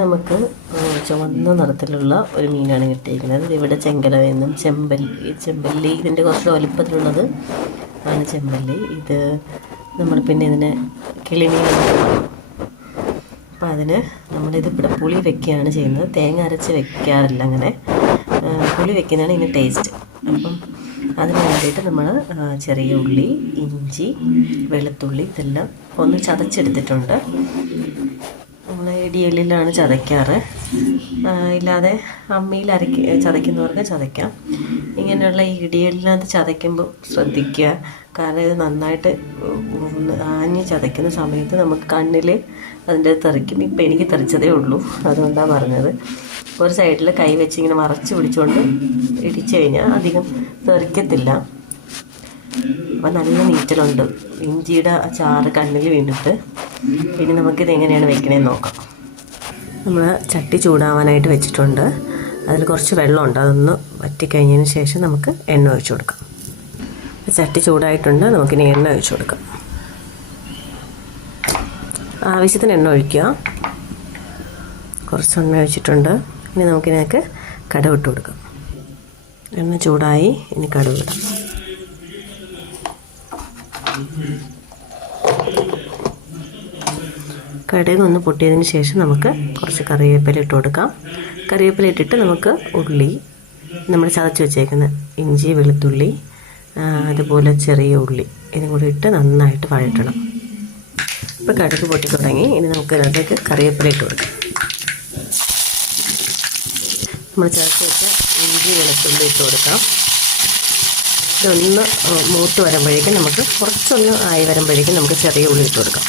നമുക്ക് ചുവന്ന നിറത്തിലുള്ള ഒരു മീനാണ് കിട്ടിയിരിക്കുന്നത്. ഇവിടെ ചെങ്കലവെന്നും ചെമ്പല്ലി ഇതിൻ്റെ കുറച്ച് വലിപ്പത്തിലുള്ളത് ആണ് ചെമ്പല്ലി. ഇത് നമ്മൾ പിന്നെ ഇതിനെ കിളിമീൻ. അപ്പോൾ അതിന് നമ്മളിത് ഇവിടെ പുളി വെക്കുകയാണ് ചെയ്യുന്നത്. തേങ്ങ അരച്ച് വെക്കാറില്ല, അങ്ങനെ പുളി വെക്കുന്നതാണ് ഇതിന് ടേസ്റ്റ്. അപ്പം അതിന് വേണ്ടിയിട്ട് നമ്മൾ ചെറിയ ഉള്ളി, ഇഞ്ചി, വെളുത്തുള്ളി ഇതെല്ലാം ഒന്ന് ചതച്ചെടുത്തിട്ടുണ്ട്. നമ്മൾ ഇടിയലിലാണ് ചതയ്ക്കാറ്, ഇല്ലാതെ അമ്മിയിൽ ചതയ്ക്കുന്നവർക്ക് ചതയ്ക്കാം. ഇങ്ങനെയുള്ള ഈ ഇടിയലിനകത്ത് ചതയ്ക്കുമ്പോൾ ശ്രദ്ധിക്കുക, കാരണം ഇത് നന്നായിട്ട് ആഞ്ഞ് ചതയ്ക്കുന്ന സമയത്ത് നമുക്ക് കണ്ണിൽ അതിൻ്റെ തെറിക്കും. ഇപ്പം എനിക്ക് തെറിച്ചതേ ഉള്ളൂ, അതുകൊണ്ടാണ് പറഞ്ഞത്. ഒരു സൈഡിൽ കൈ വെച്ച് ഇങ്ങനെ മറച്ച് പിടിച്ചുകൊണ്ട് ഇടിച്ചു കഴിഞ്ഞാൽ അധികം തെറിക്കത്തില്ല. അപ്പം നല്ല നീറ്റലുണ്ട്. ഇഞ്ചിയുടെ ചാറ് കണ്ണിൽ വീണിട്ട്. പിന്നെ നമുക്കിത് എങ്ങനെയാണ് വെക്കണേന്ന് നോക്കാം. നമ്മൾ ചട്ടി ചൂടാവാനായിട്ട് വെച്ചിട്ടുണ്ട്. അതിൽ കുറച്ച് വെള്ളമുണ്ട്, അതൊന്ന് വറ്റിക്കഴിഞ്ഞതിന് ശേഷം നമുക്ക് എണ്ണ ഒഴിച്ചു കൊടുക്കാം. ചട്ടി ചൂടായിട്ടുണ്ട്, നമുക്കിനി എണ്ണ ഒഴിച്ചു കൊടുക്കാം. ആവശ്യത്തിന് എണ്ണ ഒഴിക്കുക. കുറച്ച് എണ്ണ ഒഴിച്ചിട്ടുണ്ട്. ഇനി നമുക്കിതിനൊക്കെ കടുക് ഇട്ട് കൊടുക്കാം. എണ്ണ ചൂടായി, ഇനി കടുക് ഇടാം. കടുക് ഒന്ന് പൊട്ടിയതിന് ശേഷം നമുക്ക് കുറച്ച് കറിവേപ്പില ഇട്ട് കൊടുക്കാം. കറിവേപ്പില ഇട്ടിട്ട് നമുക്ക് ഉള്ളി, നമ്മൾ ചതച്ച് വെച്ചേക്കുന്ന ഇഞ്ചി, വെളുത്തുള്ളി, അതുപോലെ ചെറിയ ഉള്ളി ഇതും കൂടി ഇട്ട് നന്നായിട്ട് വഴറ്റണം. ഇപ്പോൾ കടുക് പൊട്ടി തുടങ്ങി. ഇനി നമുക്ക് അതിലേക്ക് കറിവേപ്പില ഇട്ട് കൊടുക്കാം. നമ്മൾ ചതച്ച് വെച്ച ഇഞ്ചി, വെളുത്തുള്ളി ഇട്ട് കൊടുക്കാം. ഇതൊന്ന് മൂത്ത് വരുമ്പോഴേക്കും നമുക്ക് കുറച്ചൊന്ന് ആയി വരുമ്പോഴേക്കും നമുക്ക് ചെറിയ ഉള്ളി ഇട്ട് കൊടുക്കാം.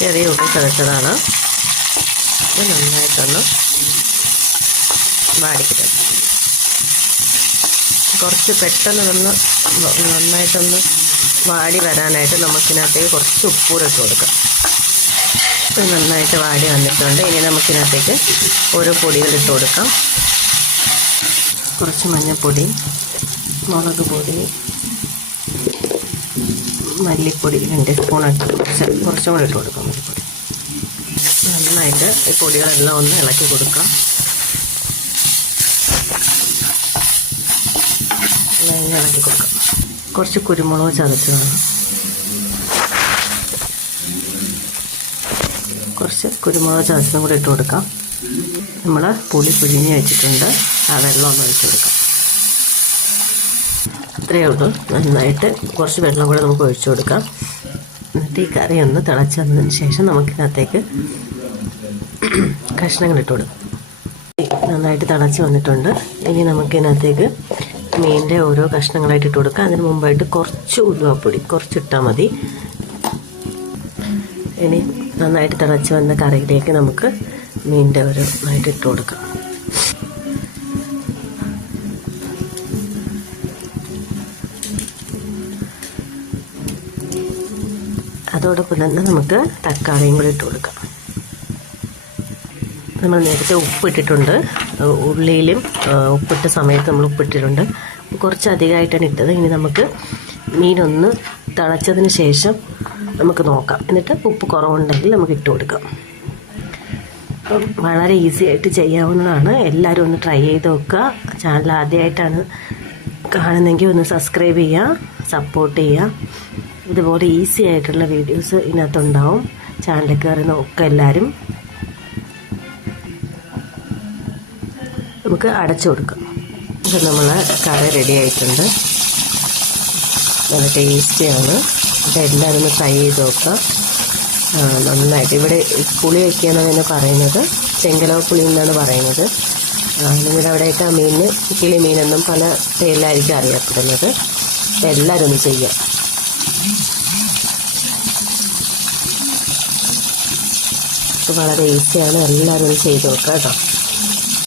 ചെറിയ ഉള്ളി ചതച്ചതാണ്. ഇത് നന്നായിട്ടൊന്ന് വാടിക്കിട്ടും. കുറച്ച് പെട്ടെന്ന് നന്നായിട്ടൊന്ന് വാടി വരാനായിട്ട് നമുക്കിനകത്തേക്ക് കുറച്ച് ഉപ്പൂടെ ഇട്ട് കൊടുക്കാം. ഇത് നന്നായിട്ട് വാടി വന്നിട്ടുണ്ട്. ഇനി നമുക്കിനകത്തേക്ക് ഓരോ പൊടികൾ ഇട്ട് കൊടുക്കാം. കുറച്ച് മഞ്ഞൾപ്പൊടി, മുളക് പൊടി, മല്ലിപ്പൊടി 2 സ്പൂൺ ഇട്ട് കുറച്ചും കൂടെ ഇട്ട് കൊടുക്കാം. മല്ലിപ്പൊടി നന്നായിട്ട് ഈ പൊടികളെല്ലാം ഒന്ന് ഇളക്കി കൊടുക്കാം. ഇളക്കി കൊടുക്കാം. കുറച്ച് കുരുമുളക് ചതച്ചതാണ്. കുറച്ച് കുരുമുളക് ചതച്ചതും കൂടെ ഇട്ട് കൊടുക്കാം. നമ്മൾ പുളി പിഴിഞ്ഞ് വെച്ചിട്ടുണ്ട്, ആ വെള്ളം ഒന്ന് ഒഴിച്ച് കൊടുക്കാം. ഇത്രയേ ഉള്ളൂ. നന്നായിട്ട് കുറച്ച് വെള്ളം കൂടെ നമുക്ക് ഒഴിച്ചു കൊടുക്കാം. എന്നിട്ട് ഈ കറി ഒന്ന് തിളച്ച് വന്നതിന് ശേഷം നമുക്കിനകത്തേക്ക് കഷ്ണങ്ങൾ ഇട്ട് കൊടുക്കാം. നന്നായിട്ട് തിളച്ച് വന്നിട്ടുണ്ട്. ഇനി നമുക്കിനകത്തേക്ക് മീനിൻ്റെ ഓരോ കഷ്ണങ്ങളായിട്ട് ഇട്ട് കൊടുക്കാം. അതിന് മുമ്പായിട്ട് കുറച്ച് ഉലുവാപ്പൊടി കുറച്ചിട്ടാൽ മതി. ഇനി നന്നായിട്ട് തിളച്ച് വന്ന കറിയിലേക്ക് നമുക്ക് മീനിൻ്റെ ഓരോന്നായിട്ട് ഇട്ട് കൊടുക്കാം. അതോടൊപ്പം തന്നെ നമുക്ക് തക്കാളിയും കൂടി ഇട്ട് കൊടുക്കാം. നമ്മൾ നേരത്തെ ഉപ്പിട്ടിട്ടുണ്ട്. ഉള്ളിയിലും ഉപ്പിട്ട സമയത്ത് നമ്മൾ ഉപ്പിട്ടിട്ടുണ്ട്. കുറച്ച് അധികമായിട്ടാണ് ഇട്ടത്. ഇനി നമുക്ക് മീനൊന്ന് തിളച്ചതിന് ശേഷം നമുക്ക് നോക്കാം. എന്നിട്ട് ഉപ്പ് കുറവുണ്ടെങ്കിൽ നമുക്ക് ഇട്ട് കൊടുക്കാം. വളരെ ഈസി ആയിട്ട് ചെയ്യാവുന്നതാണ്. എല്ലാവരും ഒന്ന് ട്രൈ ചെയ്ത് നോക്കുക. ചാനൽ ആദ്യമായിട്ടാണ് കാണുന്നെങ്കിൽ ഒന്ന് സബ്സ്ക്രൈബ് ചെയ്യുക, സപ്പോർട്ട് ചെയ്യുക. ഇതുപോലെ ഈസി ആയിട്ടുള്ള വീഡിയോസ് ഇതിനകത്തുണ്ടാവും. ചാനലിൽ കയറി നോക്കുക എല്ലാവരും. നമുക്ക് അടച്ചു കൊടുക്കാം. ഇത് നമ്മൾ കറി റെഡി ആയിട്ടുണ്ട്. നല്ല ടേസ്റ്റിയാണ്. ഇതെല്ലാവരും ഒന്ന് ട്രൈ ചെയ്ത് നോക്കുക. നന്നായിട്ട് ഇവിടെ പുളി വയ്ക്കുകയെന്നാണ് തന്നെ പറയുന്നത്. ചെങ്കലവ പുളി എന്നാണ് പറയുന്നത്. നിങ്ങളുടെ അവിടെയൊക്കെ മീനിന് കിളിമീനെന്നും പല പേരിലായിരിക്കും അറിയപ്പെടുന്നത്. എല്ലാവരും ഒന്ന് ചെയ്യാം. വളരെ ഈസിയാണ്. എല്ലാവരും ഒന്ന് ചെയ്ത് നോക്കുക കേട്ടോ.